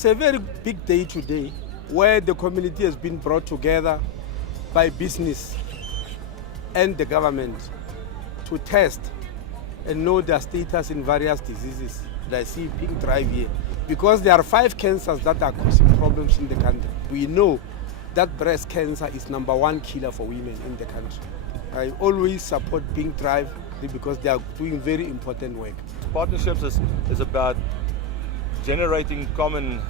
It's a very big day today where the community has been brought together by business and the government to test and know their status in various diseases. I see Pink Drive here because there are 5 cancers that are causing problems in the country. We know that breast cancer is #1 killer for women in the country. I always support Pink Drive because they are doing very important work. Partnerships is about generating common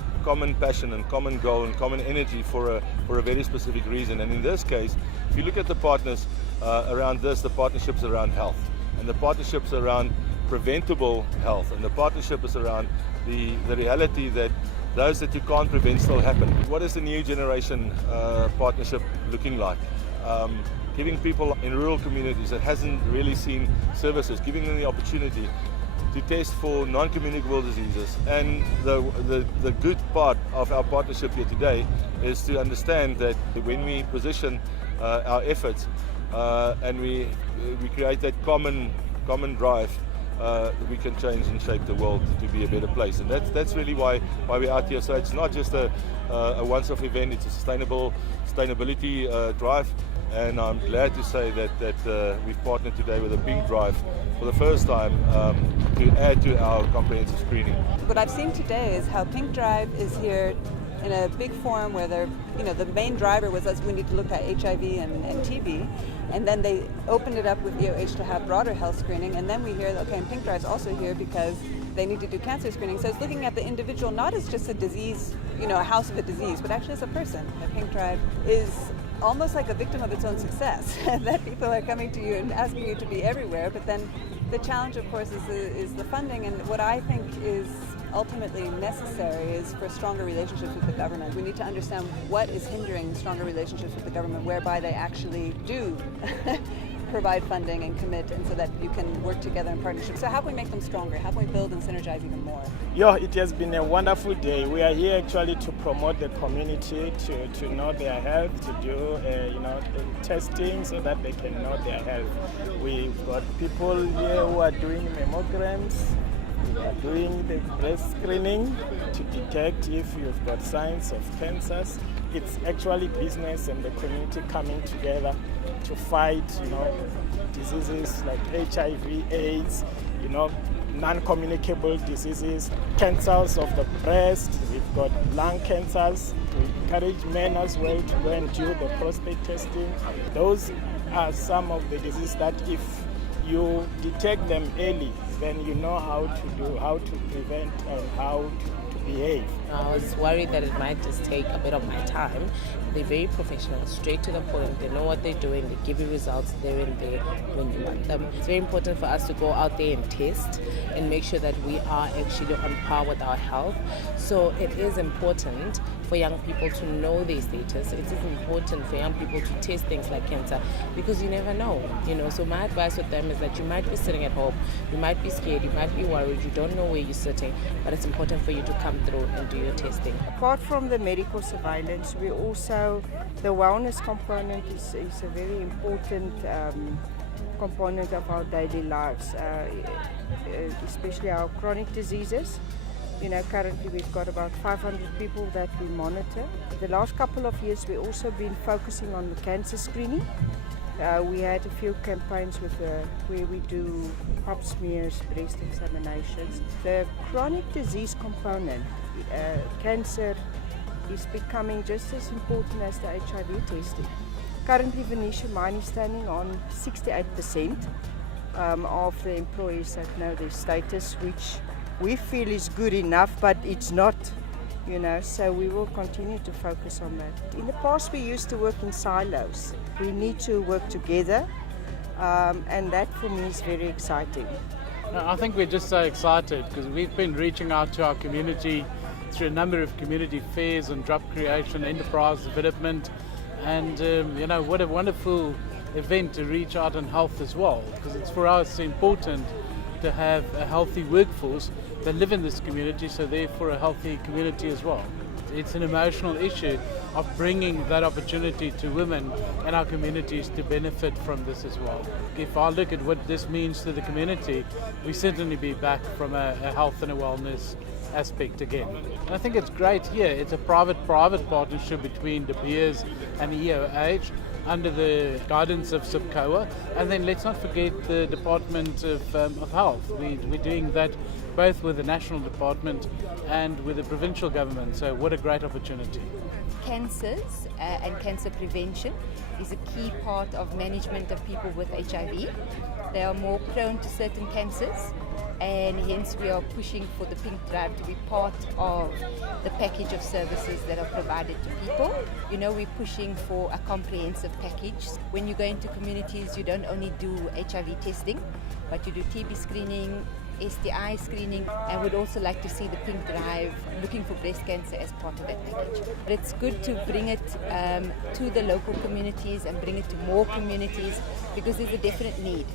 passion and common goal and common energy for a very specific reason. And in this case, if you look at the partners around this, the partnerships around health, and the partnerships around preventable health, and the partnership is around the reality that those that you can't prevent still happen. What is the new generation partnership looking like? Giving people in rural communities that hasn't really seen services, giving them the opportunity to test for non-communicable diseases. And the good part of our partnership here today is to understand that when we position our efforts and we create that common drive, we can change and shape the world to be a better place. And that's really why we're out here. So it's not just a once-off event, it's a sustainability drive. And I'm glad to say that we've partnered today with a Pink Drive for the first time to add to our comprehensive screening. What I've seen today is how Pink Drive is here in a big forum where the main driver was us. We need to look at HIV and TB, and then they opened it up with EOH to have broader health screening, and then we hear that, okay, and Pink Drive's also here because they need to do cancer screening. So it's looking at the individual not as just a disease, a house of a disease, but actually as a person. Pink Drive is almost like a victim of its own success, that people are coming to you and asking you to be everywhere. But then the challenge, of course, is the funding. And what I think is ultimately necessary is for stronger relationships with the government. We need to understand what is hindering stronger relationships with the government, whereby they actually do provide funding and commit, and so that you can work together in partnership. So how can we make them stronger? How can we build and synergize even more? Yeah, it has been a wonderful day. We are here actually to promote the community, to know their health, to do testing so that they can know their health. We've got people here who are doing mammograms, we are doing the breast screening to detect if you've got signs of cancers. It's actually business and the community coming together to fight, diseases like HIV, AIDS, non-communicable diseases, cancers of the breast. We've got lung cancers. We encourage men as well to go and do the prostate testing. Those are some of the diseases that if you detect them early, then you know how to prevent and how to behave. I was worried that it might just take a bit of my time. They're very professional, straight to the point. They know what they're doing. They give you results there and there when you want them. It's very important for us to go out there and test and make sure that we are actually on par with our health. So it is important for young people to know their status. It is important for young people to test things like cancer because you never know. So my advice with them is that you might be sitting at home, you might be scared, you might be worried, you don't know where you're sitting, but it's important for you to come through and do your testing. Apart from the medical surveillance, the wellness component is a very important component of our daily lives, especially our chronic diseases. Currently we've got about 500 people that we monitor. The last couple of years we've also been focusing on the cancer screening. We had a few campaigns where we do pap smears, breast examinations. The chronic disease component, cancer, is becoming just as important as the HIV testing. Currently, Venetia Mine is standing on 68% of the employees that know their status, which we feel is good enough, but it's not, so we will continue to focus on that. In the past, we used to work in silos. We need to work together, and that for me is very exciting. I think we're just so excited because we've been reaching out to our community through a number of community fairs and job creation, enterprise development, and what a wonderful event to reach out on health as well, because it's for us important to have a healthy workforce that live in this community, so therefore a healthy community as well. It's an emotional issue of bringing that opportunity to women in our communities to benefit from this as well. If I look at what this means to the community, we certainly be back from a health and a wellness aspect again. And I think it's great here. It's a private partnership between De Beers and EOH under the guidance of SIPCOA. And then let's not forget the Department of Health. We're doing that both with the national department and with the provincial government. So what a great opportunity. Cancers and cancer prevention is a key part of management of people with HIV. They are more prone to certain cancers, and hence we are pushing for the Pink Drive to be part of the package of services that are provided to people. You know, we're pushing for a comprehensive package. When you go into communities, you don't only do HIV testing, but you do TB screening, STI screening, and would also like to see the Pink Drive looking for breast cancer as part of that package. But it's good to bring it to the local communities and bring it to more communities because there's a definite need.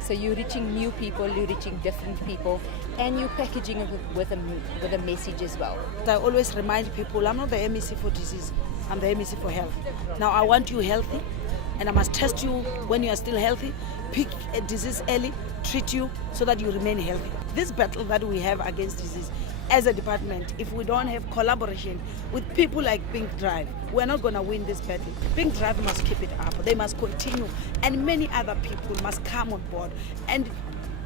So you're reaching new people, you're reaching different people, and you're packaging it with a message as well. I always remind people, I'm not the MEC for disease, I'm the MEC for health. Now I want you healthy, and I must test you when you are still healthy, pick a disease early, treat you so that you remain healthy. This battle that we have against disease as a department, if we don't have collaboration with people like Pink Drive, we're not going to win this battle. Pink Drive must keep it up. They must continue, and many other people must come on board. And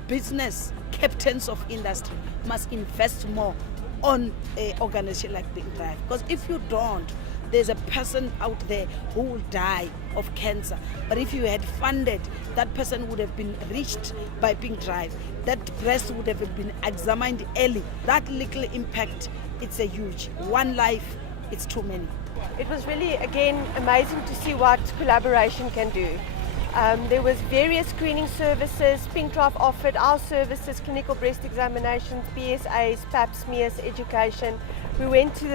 business captains of industry must invest more on an organization like Pink Drive. Because if you don't, there's a person out there who will die of cancer. But if you had funded, that person would have been reached by Pink Drive. That breast would have been examined early. That little impact, it's a huge. One life, it's too many. It was really, again, amazing to see what collaboration can do. There was various screening services. Pink Drive offered our services, clinical breast examinations, PSAs, pap smears, education. We went to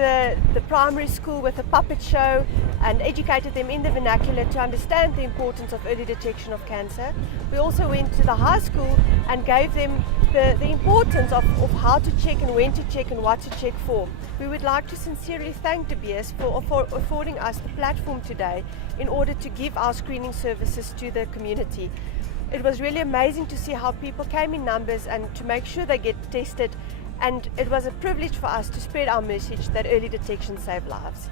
the primary school with a puppet show and educated them in the vernacular to understand the importance of early detection of cancer. We also went to the high school and gave them the importance of how to check and when to check and what to check for. We would like to sincerely thank De Beers for affording us the platform today in order to give our screening services to the community. It was really amazing to see how people came in numbers and to make sure they get tested, and it was a privilege for us to spread our message that early detection saves lives.